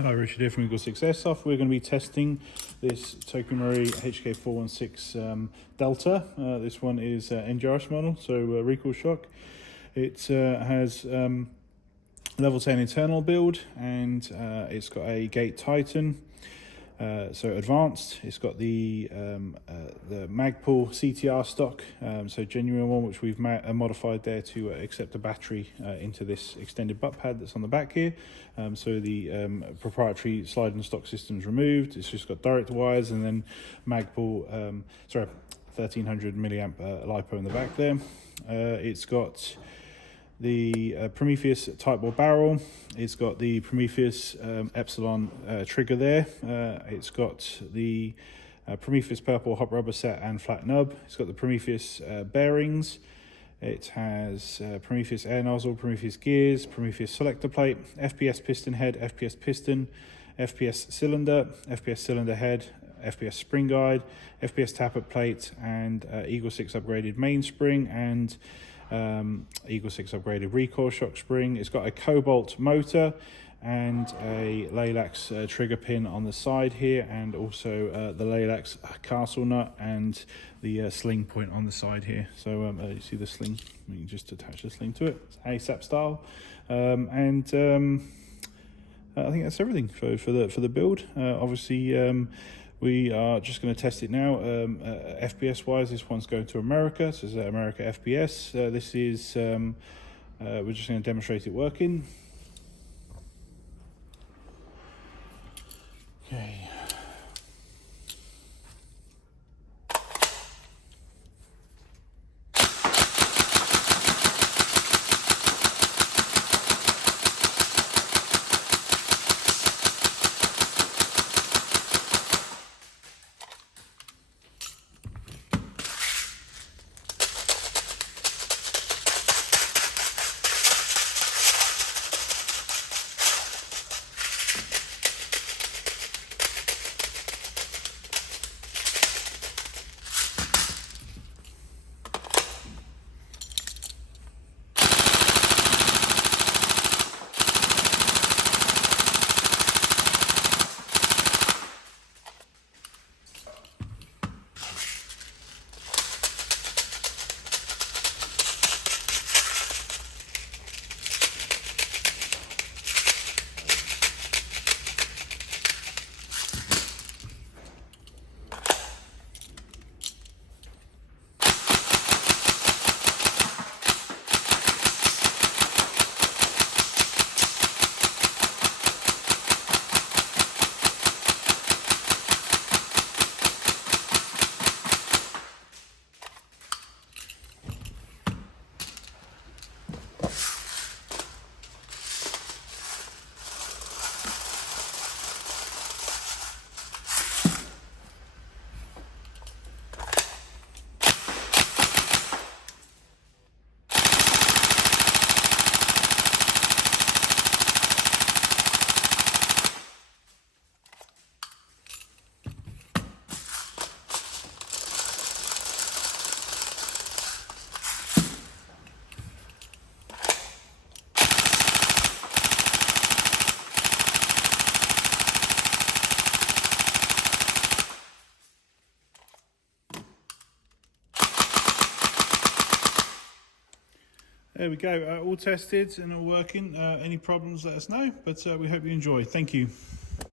Hello, Richard here from EagleSix Airsoft. We're going to be testing this Marui HK416 Delta. This one is NGRS model, so recoil shock. It has level 10 internal build, and it's got a gate Titan, so advanced. It's got the Magpul CTR stock, so genuine one, which we've modified there to accept a battery into this extended butt pad that's on the back here. So the proprietary slide and stock system's removed. It's just got direct wires and then Magpul, 1300 milliamp LiPo in the back there. It's got the Prometheus Tightbore barrel. It's got the Prometheus epsilon trigger there. It's got the Prometheus purple hot rubber set and flat nub. It's got the Prometheus bearings. It has Prometheus Air Nozzle, Prometheus Gears, Prometheus Selector Plate, FPS Piston Head, FPS Piston, FPS Cylinder, FPS Cylinder Head, FPS Spring Guide, FPS Tappet Plate, and EagleSix upgraded mainspring, and EagleSix upgraded recoil shock spring. It's got a Cobalt motor and a Laylax trigger pin on the side here, and also the Laylax castle nut and the sling point on the side here. So you see the sling, you can just attach the sling to it. It's ASAP style, and I think that's everything for the build. Obviously we are just going to test it now. FPS wise, this one's going to America, so it's America FPS. This is we're just going to demonstrate it working. Okay. There we go, all tested and all working. Any problems, let us know, but we hope you enjoy. Thank you.